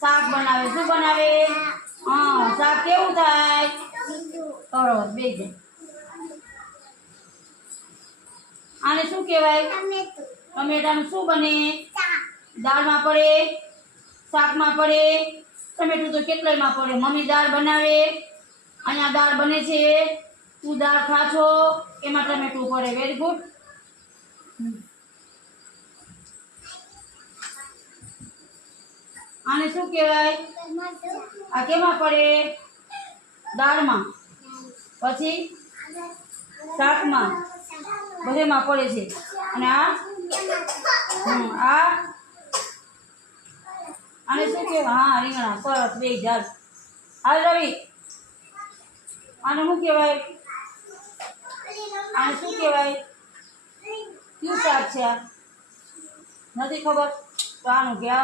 શાક બનાવે. શું બનાવે? હા, શાક કેવું થાય? સરસ, બેસી જાય. આને શું કહેવાય? ટમેટાનું શું બને? દાળમાં પડે, શાકમાં પડે. ટમેટું તો કેટલાયમાં પડે. મમ્મી દાળ બનાવે, અહીંયા દાળ બને છે, તું દાળ ખાશો, એમાં ટમેટું પડે. Very good. આને શું કહેવાય? આ કેમાં પડે? દાળમાં, પછી શાકમાં, બધેમાં પડે છે. અને આ આને શું કહેવાય? હા, રીંગણા. સરસ, બે જાલ. હાલ રવિ, આને શું કહેવાય? આને શું કહેવાય? કયું શાક છે આ? નથી ખબર તો આનું કે